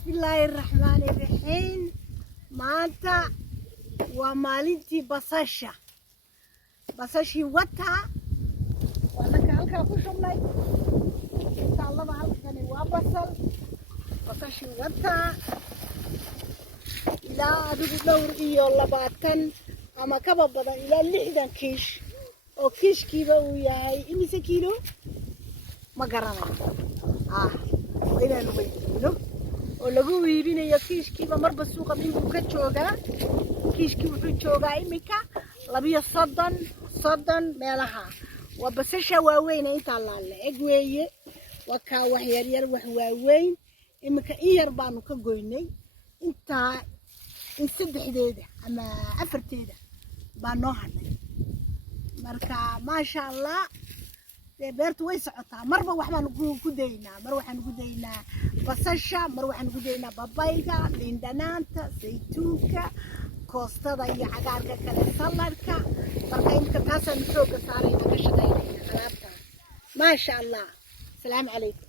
بسم الله الرحمن الرحيم. مانتا ومالنتي بصشي وتا وانا كالكا كشمناي ان شاء الله halkani waa basashi wata ilaa adigu dhowr iyo 20 ama kaba badan ilaa 60 kiish oo kiishkiiba uu yahay imise kiilo ma garanayo inaan weydiino oo lagu iibinayo kiishkiiba marba suuqa inuu ka joogaa kiishkii wuxuu joogaa imika 230 meelaha waa basasha waaweyn inta la eg weeye waka wax yar wax waaweyn imika yar baanu ka goynay inta in saddexdeeda ama afarteeda baa noo hadhay marka ma sha Allah beertu way socotaa marba wax baan ku daynaa mar waxaan ku daynaa basasha mar waxaan ku daynaa babayga lindanaanta saytuunka koostada iyo cagaarka kale saladka marka inta taasaan soo ka saarayna ka shaqeynaa alaabta ma sha Allah. السلام عليكم.